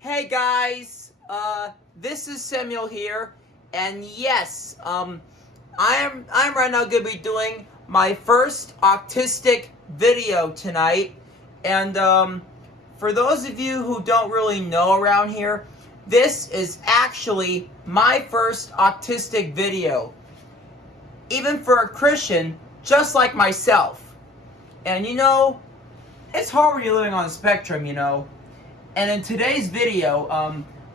Hey guys, this is Samuel here, and yes, I'm right now gonna be doing my first autistic video tonight, and for those of you who don't really know around here, this is actually my first autistic video, even for a Christian just like myself. And it's hard when you're living on the spectrum. And in today's video,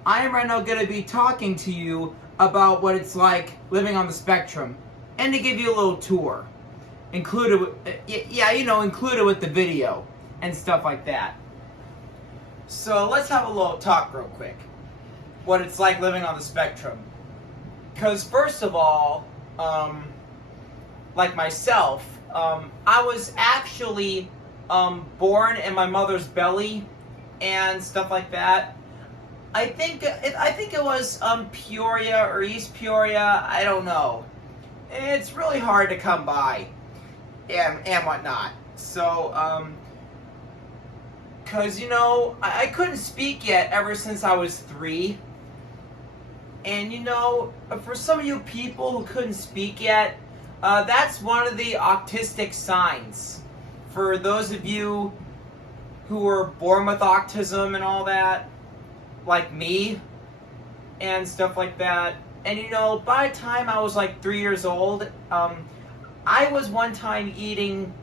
I am right now going to be talking to you about what it's like living on the spectrum, and to give you a little tour, included with the video and stuff like that. So let's have a little talk real quick, what it's like living on the spectrum. Because first of all, like myself, I was actually born in my mother's belly and stuff like that. I think it was Peoria or East Peoria. I don't know. It's really hard to come by and whatnot. So because I couldn't speak yet ever since I was 3. And for some of you people who couldn't speak yet, that's one of the autistic signs. For those of you who were born with autism and all that, like me, and stuff like that. And by the time I was like 3 years old, I was one time eating,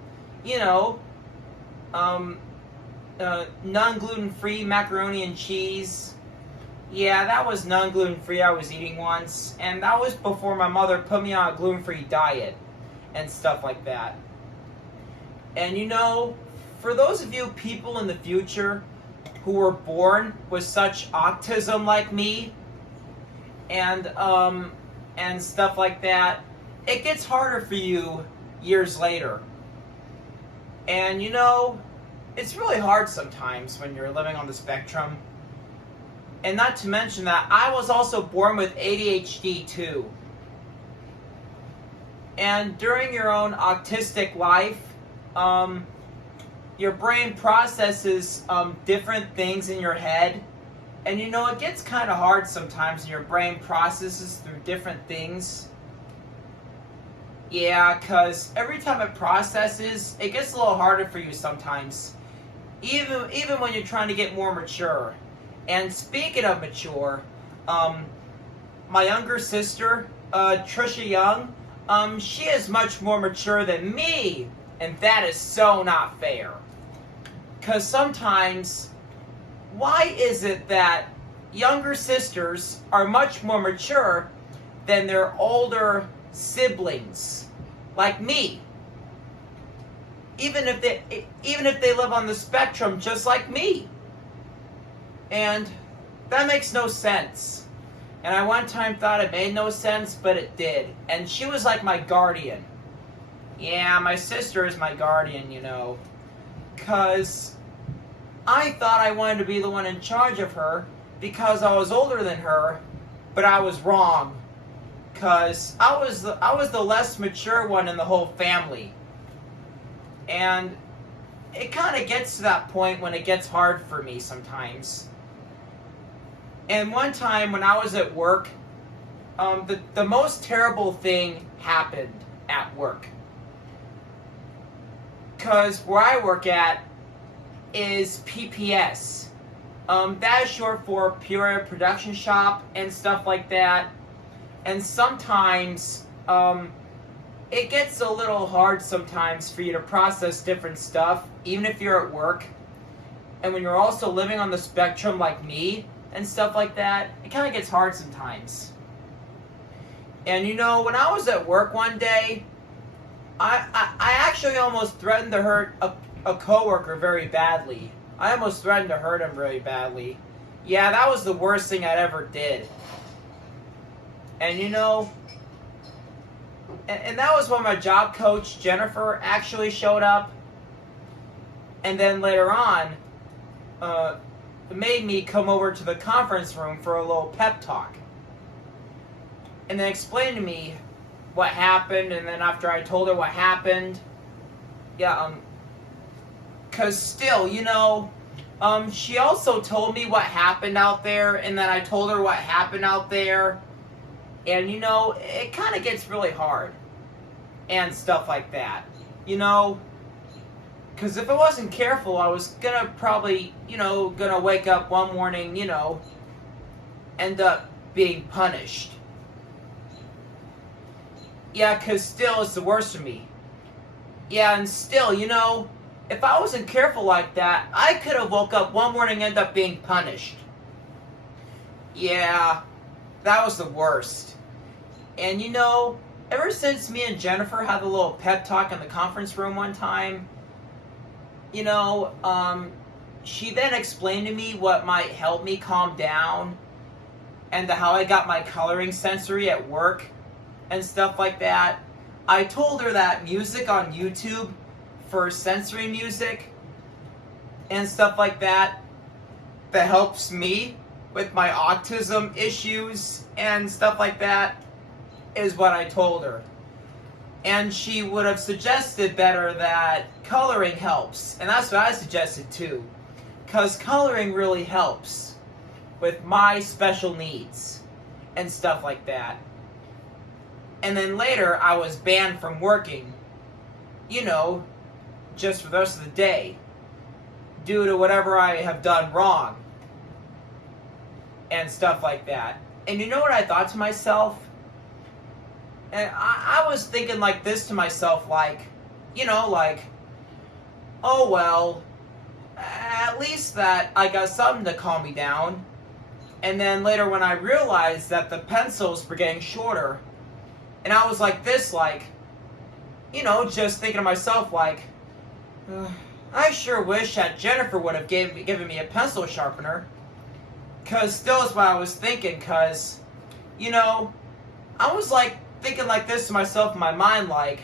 non-gluten-free macaroni and cheese. Yeah, that was non-gluten-free I was eating once, and that was before my mother put me on a gluten-free diet and stuff like that. And for those of you people in the future who were born with such autism like me, and stuff like that, it gets harder for you years later. And it's really hard sometimes when you're living on the spectrum. And not to mention that I was also born with ADHD too. And during your own autistic life, your brain processes different things in your head. And it gets kind of hard sometimes when your brain processes through different things. Yeah, because every time it processes, it gets a little harder for you sometimes. Even when you're trying to get more mature. And speaking of mature, my younger sister, Trisha Young, she is much more mature than me. And that is so not fair. Because sometimes, why is it that younger sisters are much more mature than their older siblings, like me? Even if they live on the spectrum just like me. And that makes no sense. And I one time thought it made no sense, but it did. And she was like my guardian. Yeah, my sister is my guardian, because I thought I wanted to be the one in charge of her because I was older than her, but I was wrong, because I was the less mature one in the whole family. And it kind of gets to that point when it gets hard for me sometimes. And one time when I was at work, the most terrible thing happened at work. Because where I work at is PPS. That is short for Peoria Production Shop and stuff like that. And sometimes it gets a little hard sometimes for you to process different stuff, even if you're at work. And when you're also living on the spectrum like me and stuff like that, it kind of gets hard sometimes. And when I was at work one day, I actually almost threatened to hurt a coworker very badly. I almost threatened to hurt him very badly. Yeah, that was the worst thing I ever did. And and that was when my job coach, Jennifer, actually showed up. And then later on, made me come over to the conference room for a little pep talk. And then explained to me what happened, and then after I told her what happened, because still, She also told me what happened out there, and then I told her what happened out there. And, it kind of gets really hard. And stuff like that. Because if I wasn't careful, I was going to probably, going to wake up one morning, end up being punished. Yeah, because still it's the worst for me. Yeah, and still, if I wasn't careful like that, I could have woke up one morning and end up being punished. Yeah, that was the worst. And ever since me and Jennifer had a little pep talk in the conference room one time, she then explained to me what might help me calm down and how I got my coloring sensory at work and stuff like that. I told her that music on YouTube for sensory music and stuff like that helps me with my autism issues and stuff like that is what I told her. And she would have suggested better that coloring helps. And that's what I suggested too. Because coloring really helps with my special needs and stuff like that. And then later I was banned from working, just for the rest of the day due to whatever I have done wrong and stuff like that. And you know what I thought to myself? And I was thinking like this to myself, like, oh well, at least that I got something to calm me down. And then later when I realized that the pencils were getting shorter, and I was like this, like, just thinking to myself, like, I sure wish that Jennifer would have given me a pencil sharpener. Because still is what I was thinking, because, I was like thinking like this to myself in my mind, like,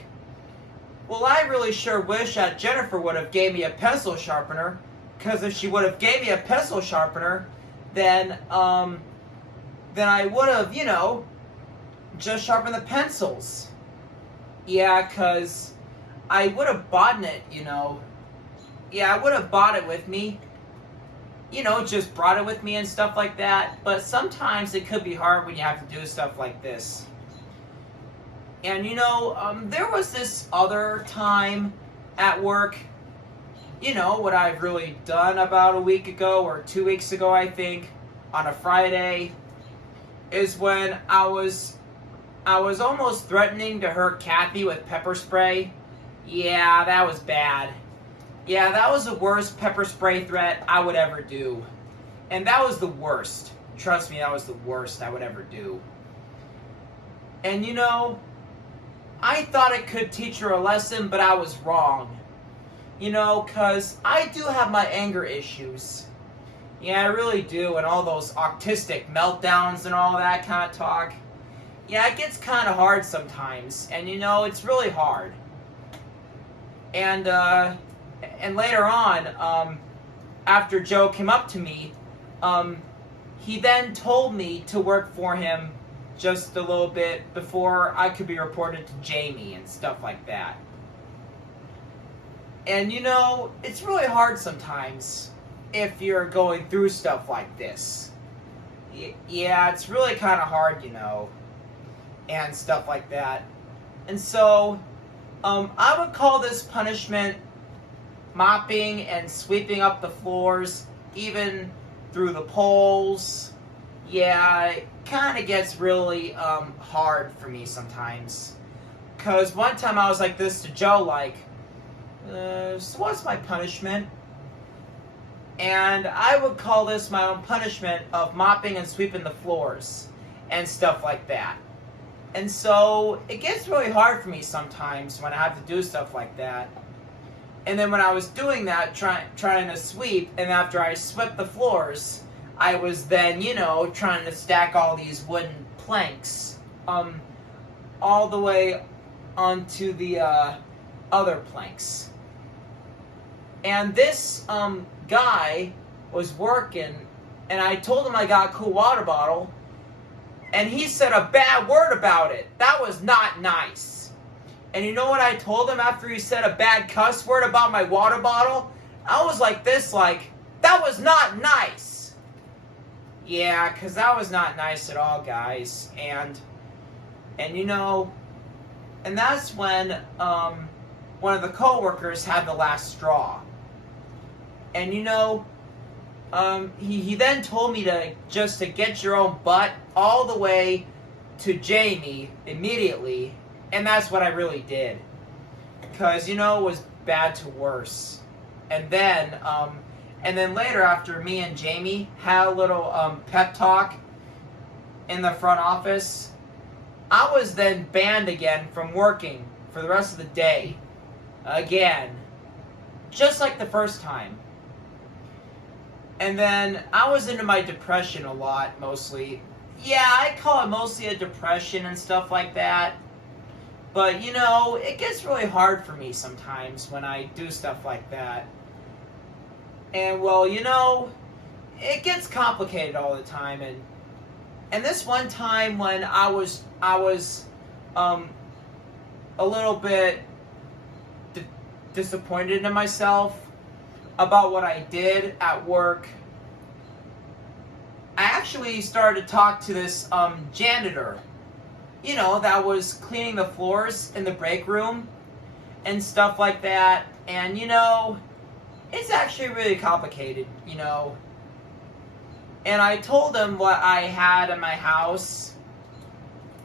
well, I really sure wish that Jennifer would have gave me a pencil sharpener, because if she would have gave me a pencil sharpener, then I would have, just sharpened the pencils. Yeah, because I would have bought it, Yeah, I would have bought it with me. Just brought it with me and stuff like that. But sometimes it could be hard when you have to do stuff like this. And, there was this other time at work, what I've really done about a week ago or 2 weeks ago, I think, on a Friday, is when I was almost threatening to hurt Kathy with pepper spray. Yeah, that was bad. Yeah, that was the worst pepper spray threat I would ever do. And that was the worst. Trust me, that was the worst I would ever do. And I thought it could teach her a lesson, but I was wrong. Because I do have my anger issues. Yeah, I really do, and all those autistic meltdowns and all that kind of talk. Yeah, it gets kind of hard sometimes, and it's really hard. And later on, after Joe came up to me, he then told me to work for him just a little bit before I could be reported to Jamie and stuff like that. And it's really hard sometimes if you're going through stuff like this. Yeah, it's really kind of hard, and stuff like that. And so, I would call this punishment mopping and sweeping up the floors, even through the poles. Yeah, it kind of gets really hard for me sometimes. Because one time I was like this to Joe, like, so what's my punishment? And I would call this my own punishment of mopping and sweeping the floors and stuff like that. And so it gets really hard for me sometimes when I have to do stuff like that. And then when I was doing that, trying to sweep, and after I swept the floors, I was then, trying to stack all these wooden planks all the way onto the other planks. And this guy was working, and I told him I got a cool water bottle, and he said a bad word about it. That was not nice. And you know what I told him after he said a bad cuss word about my water bottle? I was like this, like, That was not nice. Yeah, because that was not nice at all, guys. And you know, and that's when one of the coworkers had the last straw. And you know, he then told me to get your own butt all the way to Jamie immediately, and that's what I really did. Because, you know, it was bad to worse. And then later, after me and Jamie had a little pep talk in the front office, I was then banned again from working for the rest of the day. Again. Just like the first time. And then I was into my depression a lot, mostly. Yeah, I call it mostly a depression and stuff like that. But, you know, it gets really hard for me sometimes when I do stuff like that. And, well, you know, it gets complicated all the time. And this one time when I was a little bit disappointed in myself about what I did at work, I actually started to talk to this janitor, you know, that was cleaning the floors in the break room and stuff like that. And, you know, it's actually really complicated, you know. And I told him what I had in my house,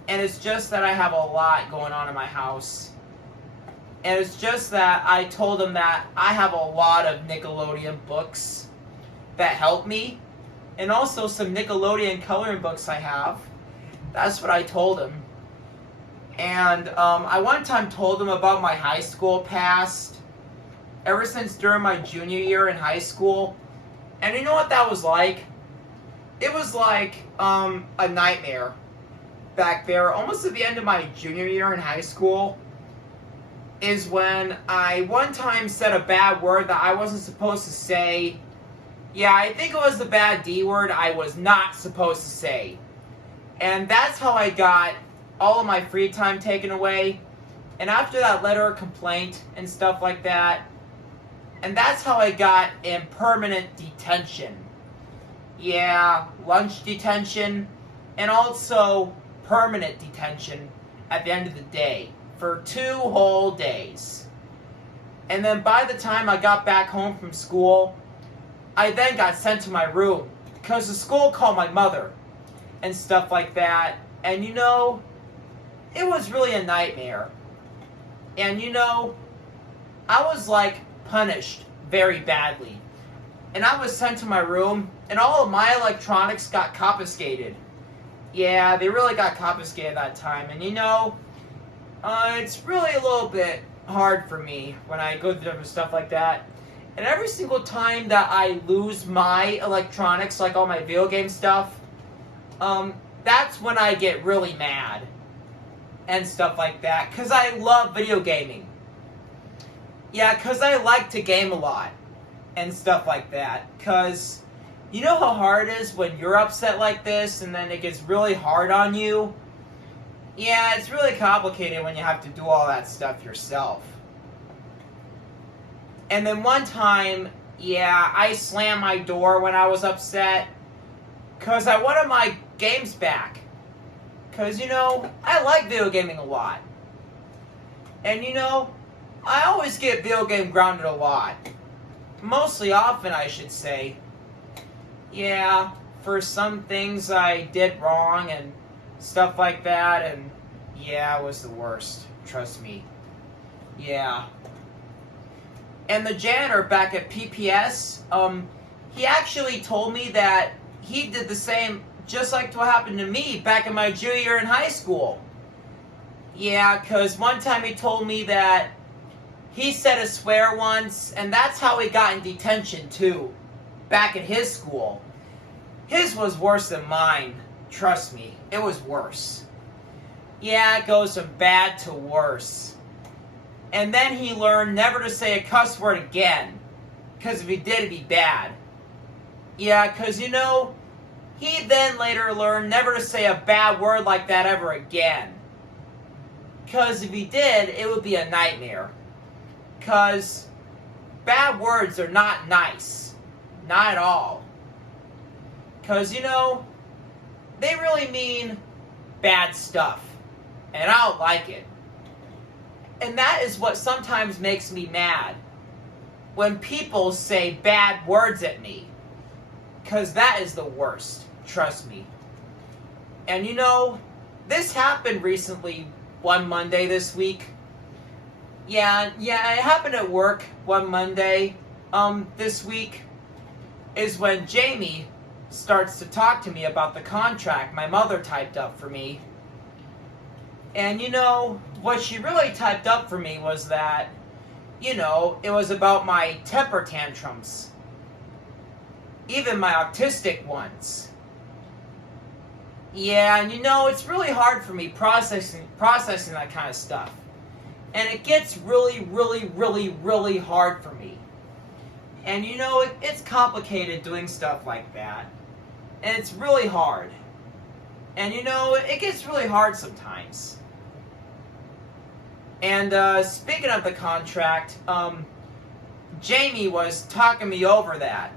and it's just that I have a lot going on in my house. And it's just that I told him that I have a lot of Nickelodeon books that help me. And also some Nickelodeon coloring books I have. That's what I told him. And I one time told him about my high school past. Ever since during my junior year in high school. And you know what that was like? It was like a nightmare back there. Almost at the end of my junior year in high school is when I one time said a bad word that I wasn't supposed to say. Yeah, I think it was the bad D word I was not supposed to say. And that's how I got all of my free time taken away. And after that letter of complaint and stuff like that, and that's how I got in permanent detention. Yeah, lunch detention, and also permanent detention at the end of the day. For 2 whole days. And then by the time I got back home from school, I then got sent to my room because the school called my mother and stuff like that. And you know, it was really a nightmare. And you know, I was like punished very badly. And I was sent to my room, and all of my electronics got confiscated. Yeah, they really got confiscated that time. And you know, it's really a little bit hard for me when I go through different stuff like that. And every single time that I lose my electronics, like all my video game stuff, that's when I get really mad and stuff like that. Because I love video gaming. Yeah, because I like to game a lot and stuff like that. Because you know how hard it is when you're upset like this and then it gets really hard on you? Yeah, it's really complicated when you have to do all that stuff yourself. And then one time, yeah, I slammed my door when I was upset because I wanted my games back. Because, you know, I like video gaming a lot. And, you know, I always get video game grounded a lot. Mostly often, I should say. Yeah, for some things I did wrong and stuff like that, and yeah, it was the worst. Trust me. Yeah. And the janitor back at PPS, he actually told me that he did the same, just like what happened to me back in my junior year in high school. Yeah, because one time he told me that he said a swear once, and that's how he got in detention too, back at his school. His was worse than mine. Trust me, it was worse. Yeah, it goes from bad to worse. And then he learned never to say a cuss word again. Because if he did, it'd be bad. Yeah, because, you know, he then later learned never to say a bad word like that ever again. Because if he did, it would be a nightmare. Because bad words are not nice. not at all. Because, you know, they really mean bad stuff. And I don't like it. And that is what sometimes makes me mad. When people say bad words at me. Because that is the worst. Trust me. And you know, this happened recently, one Monday this week. Yeah, it happened at work one Monday this week. Is when Jamie starts to talk to me about the contract my mother typed up for me. And you know, what she really typed up for me was that, you know, it was about my temper tantrums. Even my autistic ones. Yeah, and you know, it's really hard for me processing that kind of stuff. And it gets really, really, really, really hard for me. And you know, it's complicated doing stuff like that. And it's really hard. And you know, it gets really hard sometimes. And speaking of the contract, Jamie was talking me over that.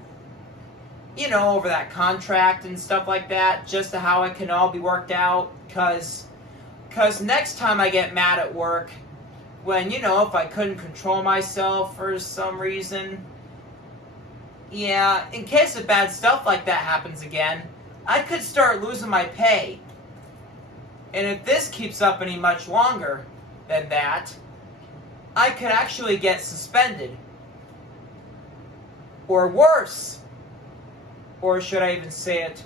You know, over that contract and stuff like that, just to how it can all be worked out. Cause next time I get mad at work, when, you know, if I couldn't control myself for some reason, yeah, in case of bad stuff like that happens again, I could start losing my pay. And if this keeps up any much longer than that, I could actually get suspended. Or worse. Or should I even say it?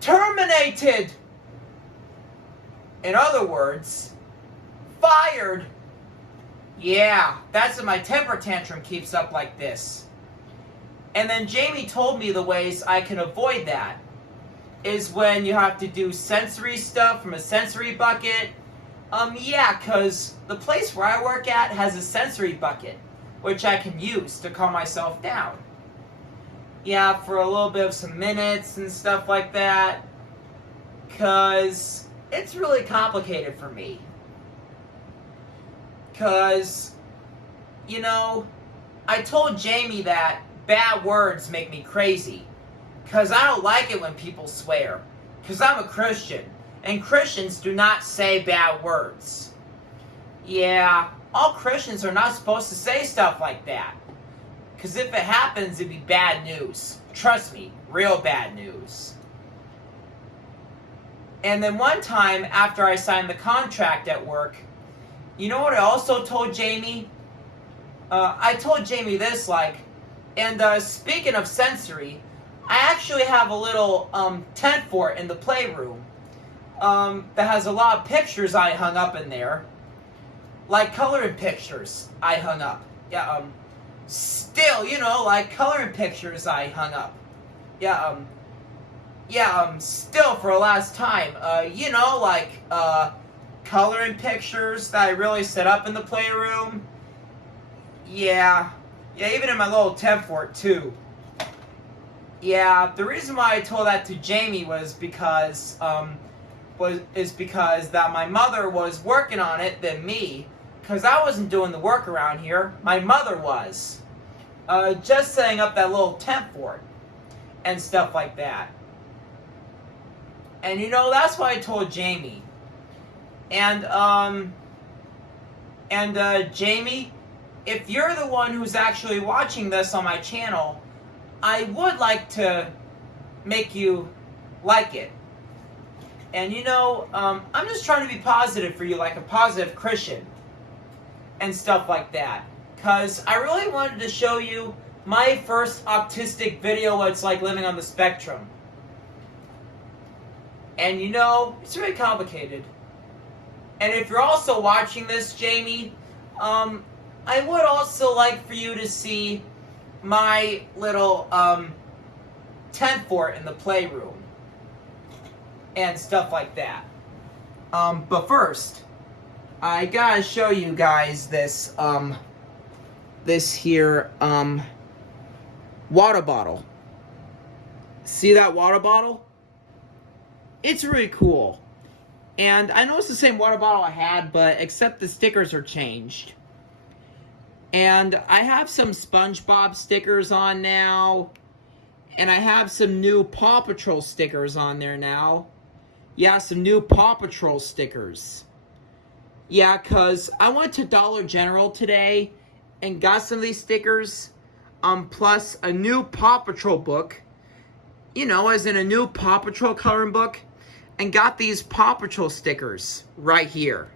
Terminated! In other words, fired. Yeah, that's when my temper tantrum keeps up like this. And then Jamie told me the ways I can avoid that. Is when you have to do sensory stuff from a sensory bucket. Yeah, because the place where I work at has a sensory bucket, which I can use to calm myself down. Yeah, for a little bit of some minutes and stuff like that. Because it's really complicated for me. Because, you know, I told Jamie that bad words make me crazy. Because I don't like it when people swear. Because I'm a Christian. And Christians do not say bad words. Yeah, all Christians are not supposed to say stuff like that. Because if it happens, it'd be bad news. Trust me, real bad news. And then one time, after I signed the contract at work, you know what I also told Jamie? I told Jamie this, like, and speaking of sensory, I actually have a little tent fort in the playroom that has a lot of pictures I hung up in there. Like coloring pictures I hung up. Yeah, still, you know, like coloring pictures I hung up. Yeah, still for a last time. You know, like, coloring pictures that I really set up in the playroom. Yeah, even in my little tent fort, too. Yeah, the reason why I told that to Jamie was because, that my mother was working on it than me. Because I wasn't doing the work around here. My mother was. Just setting up that little tent fort. And stuff like that. And you know, that's what I told Jamie. And Jamie, if you're the one who's actually watching this on my channel, I would like to make you like it. And you know, I'm just trying to be positive for you, like a positive Christian. And stuff like that. Because I really wanted to show you my first autistic video, what it's like living on the spectrum. And you know, it's really complicated. And if you're also watching this, Jamie, I would also like for you to see my little tent fort in the playroom. And stuff like that. But first, I gotta show you guys this, this here, water bottle. See that water bottle? It's really cool. And I know it's the same water bottle I had, but except the stickers are changed. And I have some SpongeBob stickers on now. And I have some new Paw Patrol stickers on there now. Yeah, some new Paw Patrol stickers. Yeah, because I went to Dollar General today and got some of these stickers. Plus a new Paw Patrol book. You know, as in a new Paw Patrol coloring book. And got these Paw Patrol stickers right here.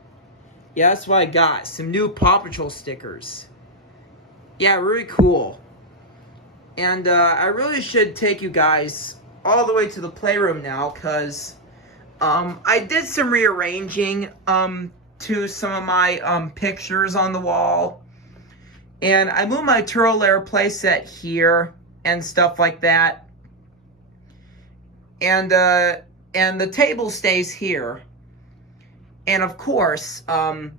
Yeah, that's what I got. Some new Paw Patrol stickers. Yeah, really cool. And I really should take you guys all the way to the playroom now, because I did some rearranging to some of my pictures on the wall. And I moved my Turtle Lair playset here and stuff like that. And the table stays here. And of course, I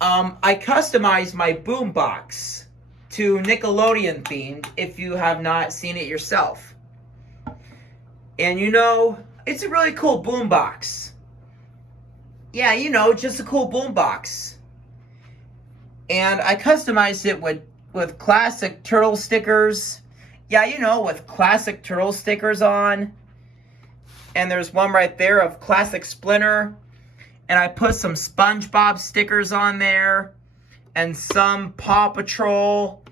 customized my boombox to Nickelodeon themed, if you have not seen it yourself. And you know, it's a really cool boombox. Yeah, you know, just a cool boombox. And I customized it with classic turtle stickers. Yeah, you know, with classic turtle stickers on. And there's one right there of classic Splinter. And I put some SpongeBob stickers on there. And some Paw Patrol.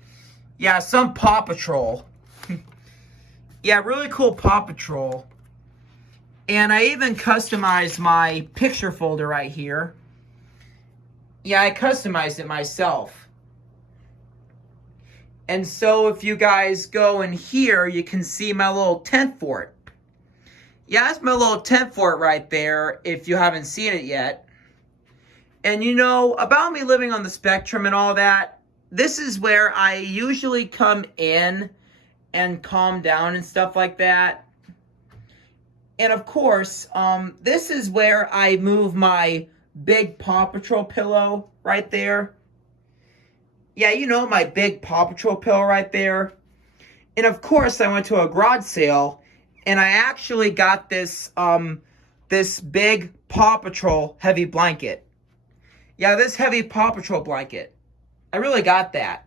Yeah, some Paw Patrol. Yeah, really cool Paw Patrol. And I even customized my picture folder right here. Yeah, I customized it myself. And so if you guys go in here, you can see my little tent fort. Yeah, that's my little tent fort right there, if you haven't seen it yet. And you know, about me living on the spectrum and all that, this is where I usually come in and calm down and stuff like that. And of course, this is where I move my big Paw Patrol pillow right there. Yeah, you know, my big Paw Patrol pillow right there. And of course, I went to a garage sale and I actually got this this big Paw Patrol heavy blanket. Yeah, this heavy Paw Patrol blanket. I really got that.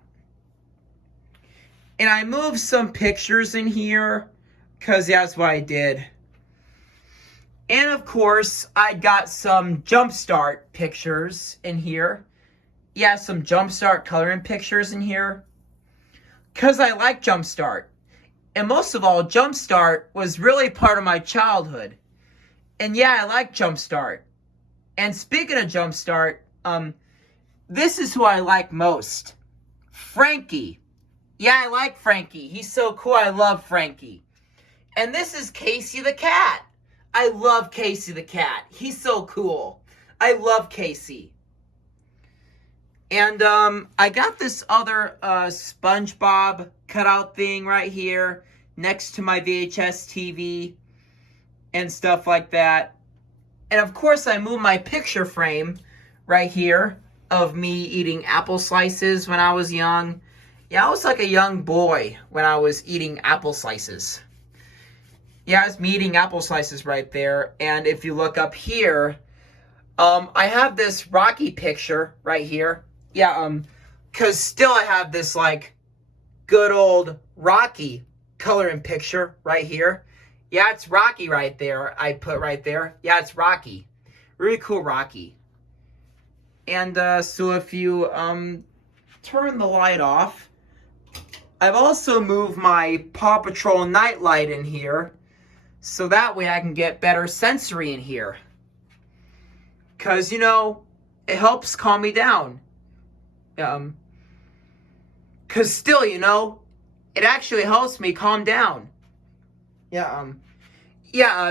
And I moved some pictures in here, because that's what I did. And of course, I got some jumpstart pictures in here. Yeah, some jumpstart coloring pictures in here. Because I like jumpstart. And most of all, jumpstart was really part of my childhood. And yeah, I like jumpstart. And speaking of jumpstart, this is who I like most. Frankie. Yeah, I like Frankie. He's so cool. I love Frankie. And this is Casey the cat. I love Casey the cat. He's so cool. I love Casey. And I got this other SpongeBob cutout thing right here next to my VHS TV and stuff like that. And of course, I moved my picture frame right here of me eating apple slices when I was young. Yeah, I was like a young boy when I was eating apple slices. Yeah, it's me eating apple slices right there. And if you look up here, I have this Rocky picture right here. Yeah, because still I have this, like, good old Rocky coloring picture right here. Yeah, it's Rocky right there. I put right there. Yeah, it's Rocky. Really cool Rocky. And so if you turn the light off, I've also moved my Paw Patrol nightlight in here. So that way I can get better sensory in here. Because, you know, it helps calm me down. Because still, you know, it actually helps me calm down.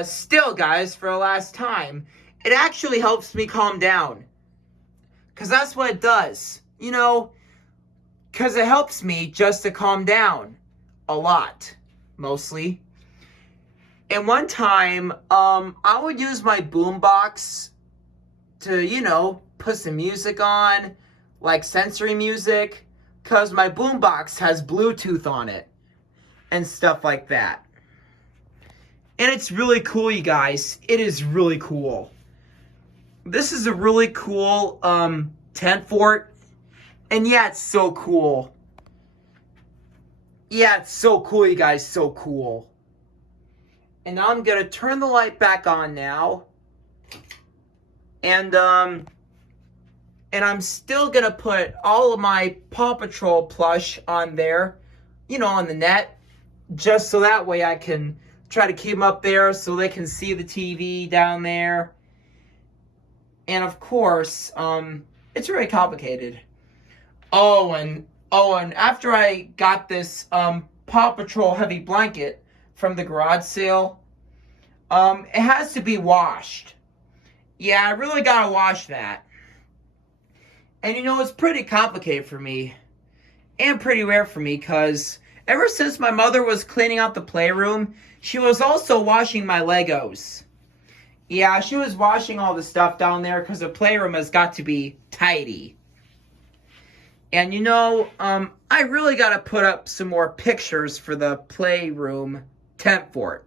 Still, guys, for the last time, it actually helps me calm down. Because that's what it does. You know, because it helps me just to calm down. A lot. Mostly. And one time, I would use my boombox to, you know, put some music on, like sensory music, because my boombox has Bluetooth on it and stuff like that. And it's really cool, you guys. It is really cool. This is a really cool tent fort. And yeah, it's so cool. Yeah, it's so cool, you guys. So cool. And now I'm going to turn the light back on now. And I'm still going to put all of my Paw Patrol plush on there. You know, on the net. Just so that way I can try to keep them up there so they can see the TV down there. And of course, it's really complicated. Oh, and after I got this Paw Patrol heavy blanket from the garage sale, it has to be washed. Yeah, I really gotta wash that. And you know, it's pretty complicated for me. And pretty rare for me, because ever since my mother was cleaning out the playroom, she was also washing my Legos. Yeah, she was washing all the stuff down there because the playroom has got to be tidy. And you know, I really got to put up some more pictures for the Playroom tent fort.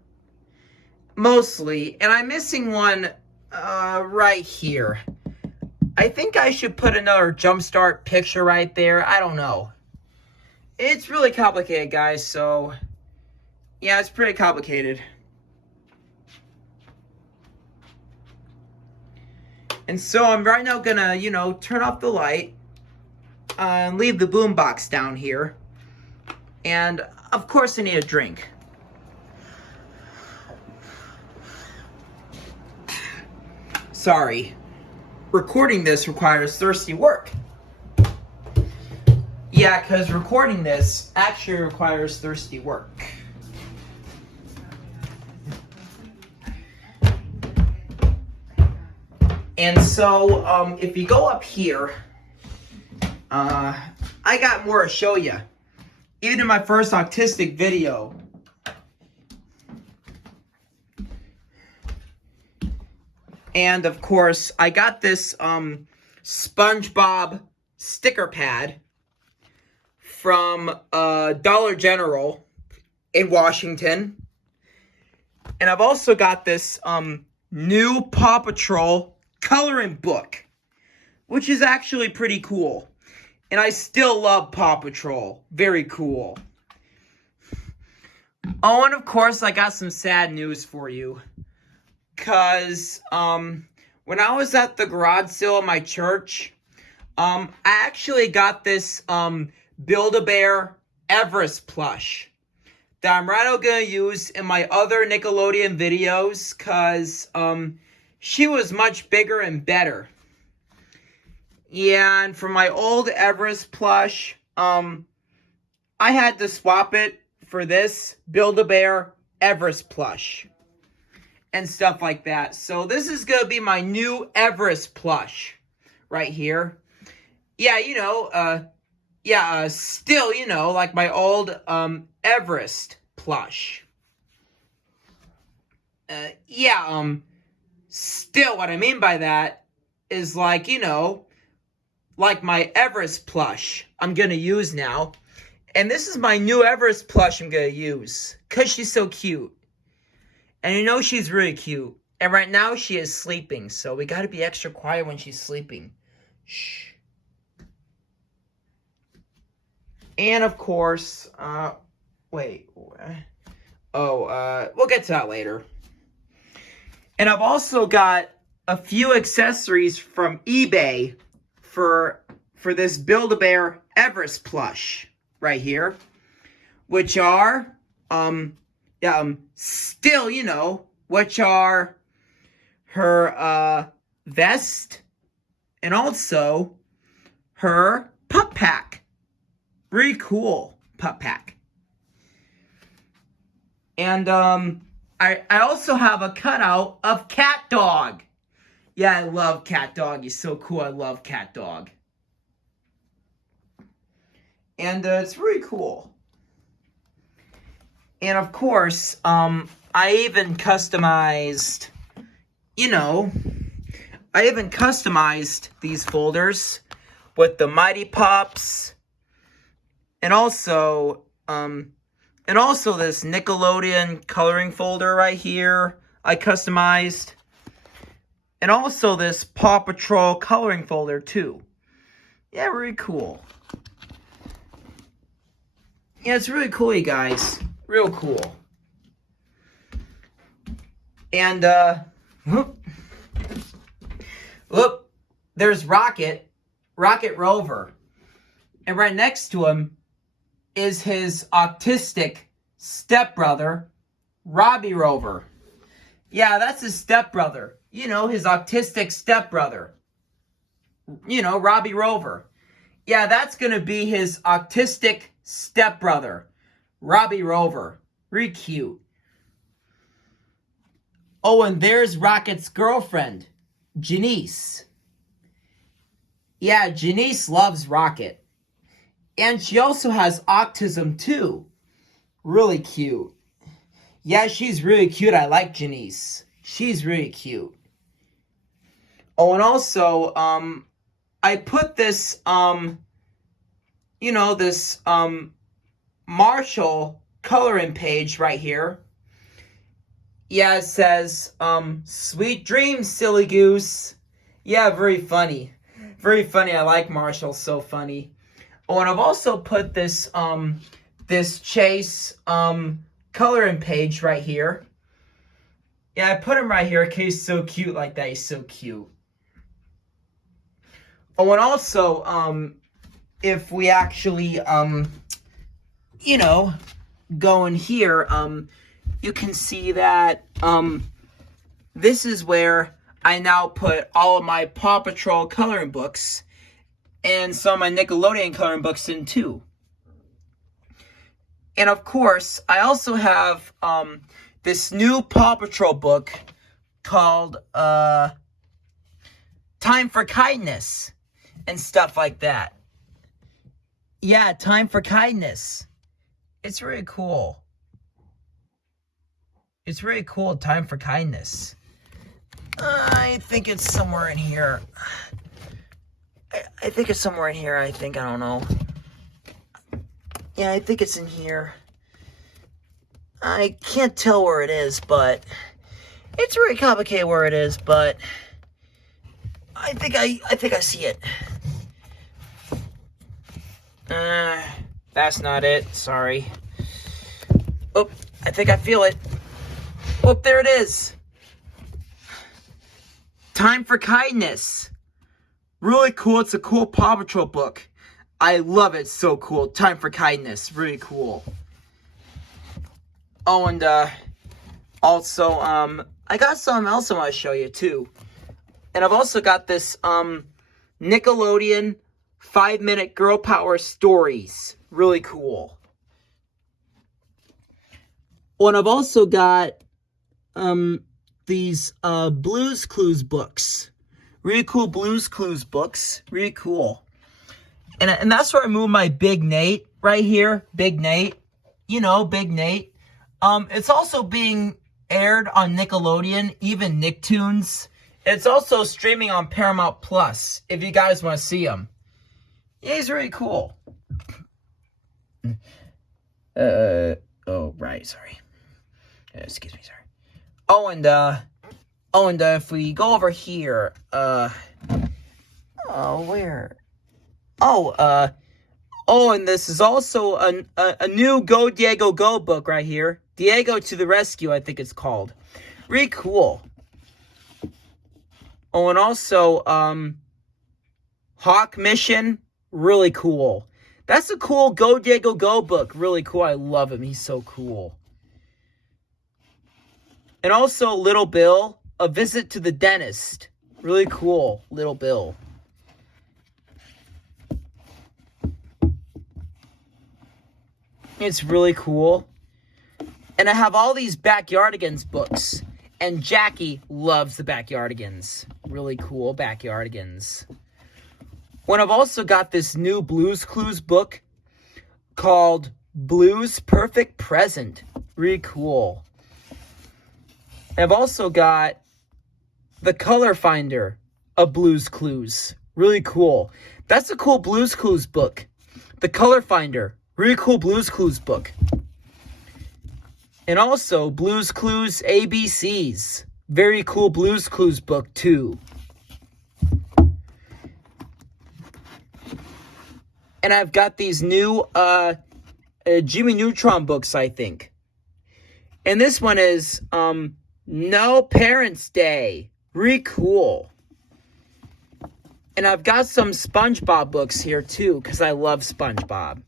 Mostly. And I'm missing one right here. I think I should put another jumpstart picture right there. I don't know. It's really complicated, guys, so yeah, it's pretty complicated. And so I'm right now gonna, you know, turn off the light and leave the boombox down here. And of course I need a drink. Sorry. Recording this requires thirsty work. Yeah, because recording this actually requires thirsty work. And so, if you go up here, I got more to show you. Even in my first autistic video. And, of course, I got this SpongeBob sticker pad from Dollar General in Washington. And I've also got this new Paw Patrol coloring book, which is actually pretty cool. And I still love Paw Patrol. Very cool. Oh, and of course, I got some sad news for you. Because when I was at the garage sale at my church, I actually got this Build-A-Bear Everest plush that I'm right now going to use in my other Nickelodeon videos, because she was much bigger and better. Yeah, and for my old Everest plush, I had to swap it for this Build-A-Bear Everest plush and stuff like that. So this is going to be my new Everest plush right here. Yeah, you know, still, you know, like my old Everest plush. Still, what I mean by that is, like, you know, like my Everest plush I'm going to use now. And this is my new Everest plush I'm going to use, because she's so cute. And you know she's really cute. And right now she is sleeping, so we got to be extra quiet when she's sleeping. Shh. And of course, we'll get to that later. And I've also got a few accessories from eBay for this Build-A-Bear Everest plush right here, which are, still, you know, which are her, vest and also her pup pack. Really cool pup pack. And, I also have a cutout of Cat Dog. Yeah, I love Cat Dog. He's so cool. I love Cat Dog. And it's really cool. And of course, I even customized, these folders with the Mighty Pups. And also this Nickelodeon coloring folder right here, I customized. And also this Paw Patrol coloring folder too. Yeah, really cool. Yeah, it's really cool, you guys. Real cool. And, whoop, there's Rocket Rover. And right next to him is his autistic stepbrother, Robbie Rover. Yeah, that's his stepbrother. You know, his autistic stepbrother. You know, Robbie Rover. Yeah, that's going to be his autistic stepbrother, Robbie Rover. Really cute. Oh, and there's Rocket's girlfriend, Janice. Yeah, Janice loves Rocket. And she also has autism too. Really cute. Yeah, she's really cute. I like Janice. She's really cute. Oh, and also, I put this, you know, this, Marshall coloring page right here. Yeah, it says, sweet dreams, silly goose. Yeah, very funny. Very funny. I like Marshall. So funny. Oh, and I've also put this, this Chase, coloring page right here. Yeah, I put him right here because he's so cute like that. He's so cute. Oh, and also, if we actually, you know, go in here, you can see that, this is where I now put all of my Paw Patrol coloring books and some of my Nickelodeon coloring books in too. And of course, I also have, this new Paw Patrol book called, Time for Kindness and stuff like that. Yeah, Time for Kindness. It's really cool. It's really cool, Time for Kindness. I think it's somewhere in here. I think it's somewhere in here, I don't know. Yeah, I think it's in here. I can't tell where it is, but it's really complicated where it is, but I think I see it. That's not it. Sorry. Oh, I think I feel it. Oh, there it is. Time for Kindness. Really cool. It's a cool Paw Patrol book. I love it. It's so cool. Time for Kindness. Really cool. Oh, and also, I got something else I want to show you too. And I've also got this Nickelodeon 5-minute girl power stories. Really cool. Oh, and I've also got these Blue's Clues books. Really cool Blue's Clues books. Really cool. And that's where I moved my Big Nate right here. Big Nate. You know, Big Nate. It's also being aired on Nickelodeon, even Nicktoons. It's also streaming on Paramount Plus, if you guys want to see him. Yeah, he's really cool. Oh, right, sorry. Excuse me, sorry. Oh, and if we go over here, where? Oh, and this is also a new Go Diego Go book right here. Diego to the Rescue, I think it's called. Really cool. Oh, and also, Hawk Mission, really cool. That's a cool Go Diego Go book. Really cool. I love him. He's so cool. And also Little Bill, A Visit to the Dentist. Really cool, Little Bill. It's really cool. And I have all these Backyardigans books. And Jackie loves the Backyardigans. Really cool Backyardigans. When I've also got this new Blue's Clues book called Blue's Perfect Present. Really cool. And I've also got the Color Finder of Blue's Clues. Really cool. That's a cool Blue's Clues book. The Color Finder. Really cool Blue's Clues book. And also Blue's Clues ABCs. Very cool Blue's Clues book too. And I've got these new Jimmy Neutron books, I think. And this one is No Parents' Day. Really cool. And I've got some SpongeBob books here too, because I love SpongeBob.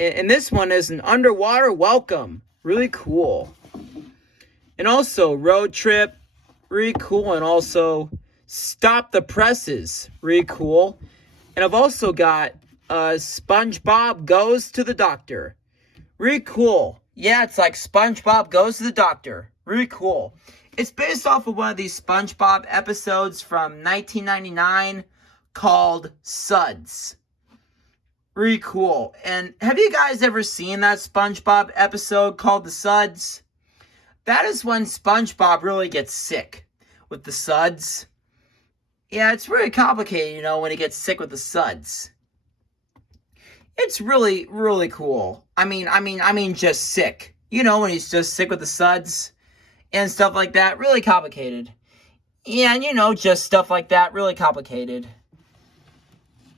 And this one is an Underwater Welcome. Really cool. And also Road Trip. Really cool. And also Stop the Presses. Really cool. And I've also got SpongeBob Goes to the Doctor. Really cool. Yeah, it's like SpongeBob Goes to the Doctor. Really cool. It's based off of one of these SpongeBob episodes from 1999 called Suds. Really cool. And have you guys ever seen that SpongeBob episode called The Suds? That is when SpongeBob really gets sick with the suds. Yeah, it's really complicated, when he gets sick with the suds. It's really, really cool. I mean, just sick. When he's just sick with the suds and stuff like that. Really complicated. Yeah, and just stuff like that. Really complicated.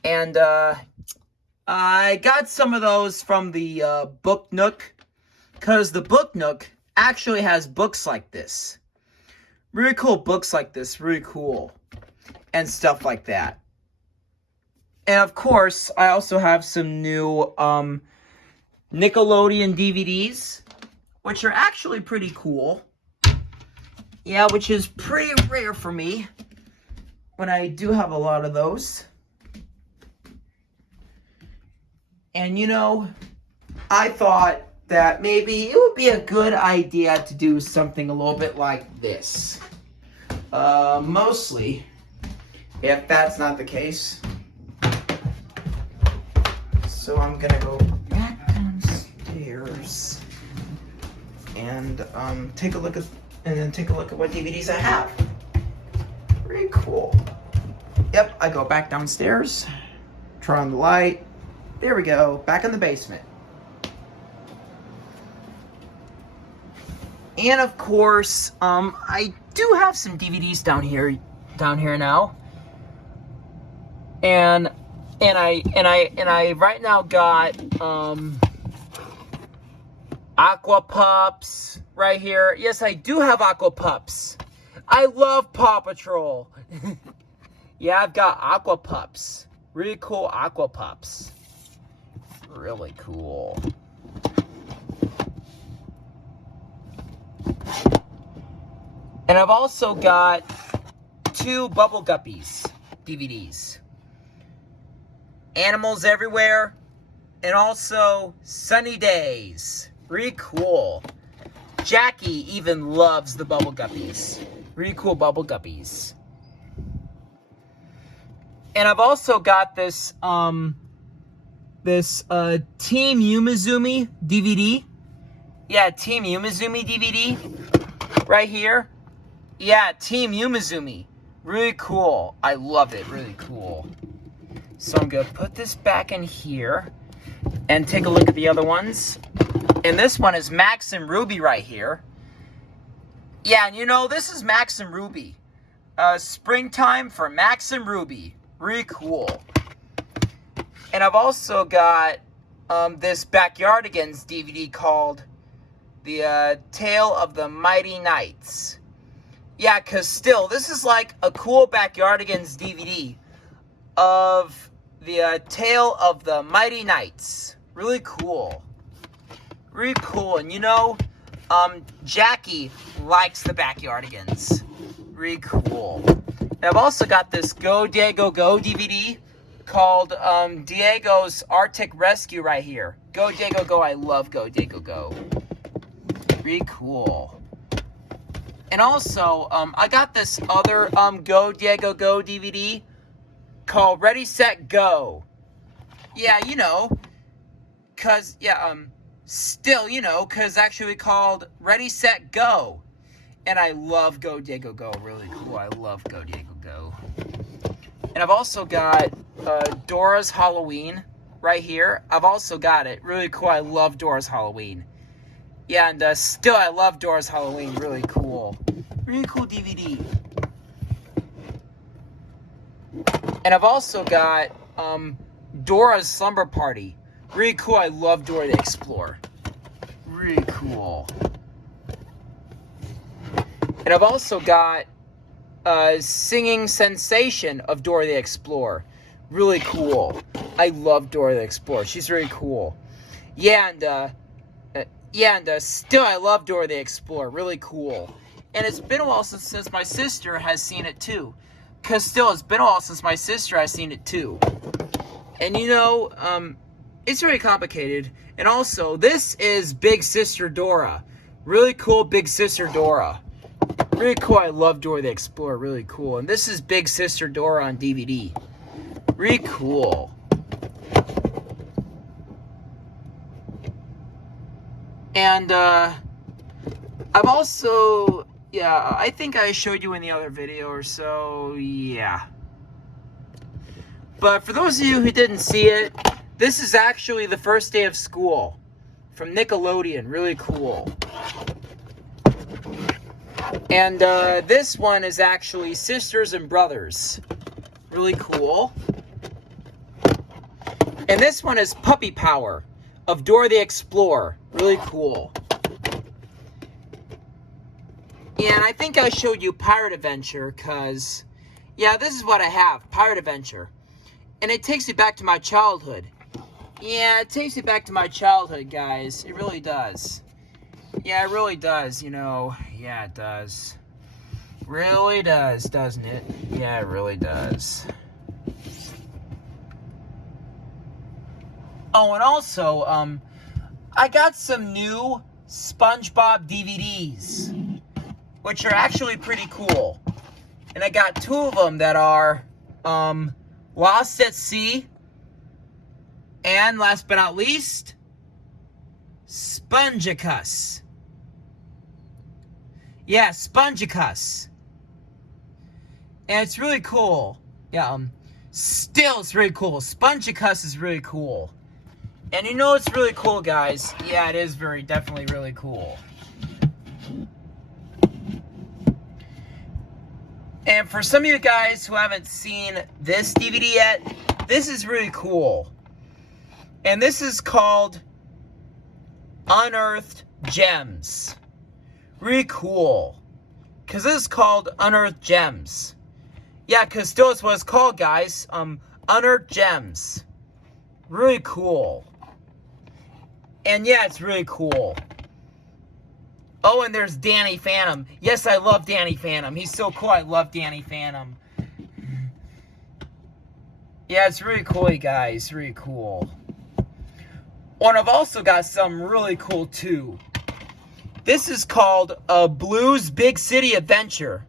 And, I got some of those from the Book Nook, because the Book Nook actually has books like this. Really cool books like this, really cool, and stuff like that. And of course, I also have some new Nickelodeon DVDs, which are actually pretty cool. Yeah, which is pretty rare for me, when I do have a lot of those. And I thought that maybe it would be a good idea to do something a little bit like this. Mostly, if that's not the case. So I'm gonna go back downstairs and take a look at what DVDs I have. Pretty cool. Yep, I go back downstairs, turn on the light. There we go, back in the basement. And of course, I do have some DVDs down here now. And I right now got Aqua Pups right here. Yes, I do have Aqua Pups. I love Paw Patrol. Yeah, I've got Aqua Pups. Really cool Aqua Pups. Really cool. And I've also got 2 Bubble Guppies DVDs. Animals Everywhere, and also Sunny Days. Really cool. Jackie even loves the Bubble Guppies. Really cool Bubble Guppies. And I've also got this Team Umizoomi DVD. Yeah, Team Umizoomi DVD right here. Yeah, Team Umizoomi. Really cool. I love it. Really cool. So I'm going to put this back in here and take a look at the other ones. And this one is Max and Ruby right here. Yeah, and this is Max and Ruby. Springtime for Max and Ruby. Really cool. And I've also got this Backyardigans DVD called The Tale of the Mighty Knights. Yeah, because still, this is like a cool Backyardigans DVD of the Tale of the Mighty Knights. Really cool. Really cool. And Jackie likes the Backyardigans. Really cool. And I've also got this Go Diego Go DVD called Diego's Arctic Rescue right here. Go Diego Go. I love Go Diego Go. Really cool. And also, I got this other Go Diego Go DVD called Ready, Set, Go. Yeah, because, because actually called Ready, Set, Go. And I love Go Diego Go. Really cool. I love Go Diego Go. And I've also got Dora's Halloween right here. I've also got it. Really cool. I love Dora's Halloween. Yeah, and still I love Dora's Halloween. Really cool. Really cool DVD. And I've also got Dora's Slumber Party. Really cool. I love Dora the Explorer. Really cool. And I've also got Singing Sensation of Dora the Explorer. Really cool. I love Dora the Explorer. She's really cool. Yeah, and still I love Dora the Explorer. Really cool. And it's been a while since my sister has seen it too. Because still, it's been a while since my sister has seen it too. And you know, it's very complicated. And also, this is Big Sister Dora. Really cool Big Sister Dora. Really cool. I love Dora the Explorer. Really cool. And this is Big Sister Dora on DVD. Really cool. And I've also, yeah, I think I showed you in the other video or so, yeah. But for those of you who didn't see it, this is actually the first day of school from Nickelodeon. Really cool. And this one is actually Sisters and Brothers. Really cool. And this one is Puppy Power of Dora the Explorer. Really cool. And I think I showed you Pirate Adventure because, yeah, this is what I have. Pirate Adventure. And it takes me back to my childhood. Yeah, it takes me back to my childhood, guys. It really does. Yeah, it really does, you know. Yeah, it does. Really does, doesn't it? Yeah, it really does. Oh, and also, I got some new SpongeBob DVDs, which are actually pretty cool. And I got two of them that are, Lost at Sea, and last but not least, Spongicus. Yeah, Spongicus. And it's really cool. Yeah, still it's really cool. Spongicus is really cool. And you know it's really cool, guys. Yeah, it is definitely really cool. And for some of you guys who haven't seen this DVD yet, this is really cool. And this is called Unearthed Gems. Really cool. Because this is called Unearthed Gems. Yeah, because still it's what it's called, guys. Unearthed Gems. Really cool. And yeah, it's really cool. Oh, and there's Danny Phantom. Yes, I love Danny Phantom. He's so cool. I love Danny Phantom. Yeah, it's really cool, you guys. Really cool. Oh, and I've also got some really cool, too. This is called Blues Big City Adventure.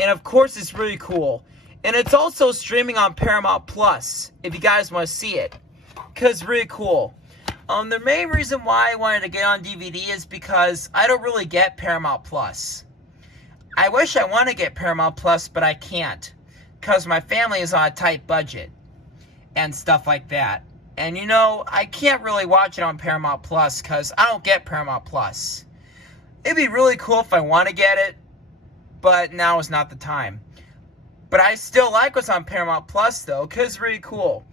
And, of course, it's really cool. And it's also streaming on Paramount Plus, if you guys want to see it. Because it's really cool. The main reason why I wanted to get on DVD is because I don't really get Paramount Plus. I wish I want to get Paramount Plus, but I can't. Because my family is on a tight budget. And stuff like that. And you know, I can't really watch it on Paramount Plus because I don't get Paramount Plus. It'd be really cool if I want to get it, but now is not the time. But I still like what's on Paramount Plus though, because it's really cool.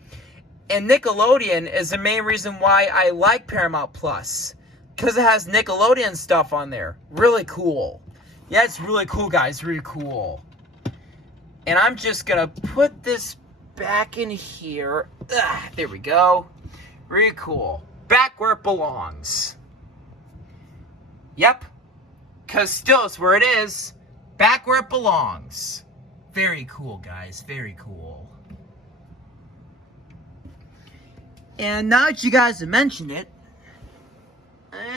And Nickelodeon is the main reason why I like Paramount Plus. Because it has Nickelodeon stuff on there. Really cool. Yeah, it's really cool, guys. Really cool. And I'm just going to put this back in here. There we go. Really cool. Back where it belongs. Yep. Because still it's where it is. Back where it belongs. Very cool, guys. Very cool. And now that you guys have mentioned it,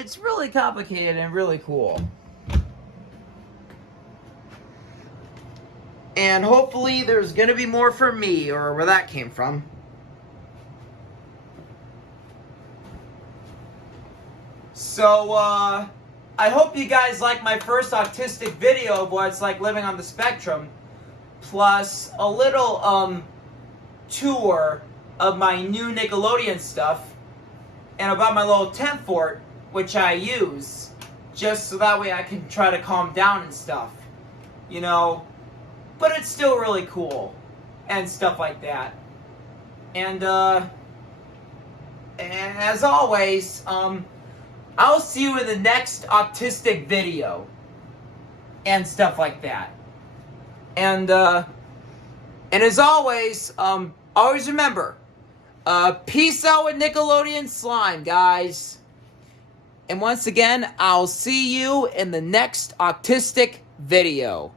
it's really complicated and really cool. And hopefully there's going to be more for me, or where that came from. So, I hope you guys like my first autistic video of what it's like living on the spectrum. Plus a little, tour of my new Nickelodeon stuff. And about my little tent fort, which I use. Just so that way I can try to calm down and stuff. You know. But it's still really cool. and stuff like that. And as always, I'll see you in the next autistic video and stuff like that. And as always, always remember, peace out with Nickelodeon slime, guys. And once again, I'll see you in the next autistic video.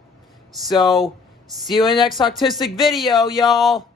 So, see you in the next autistic video, y'all.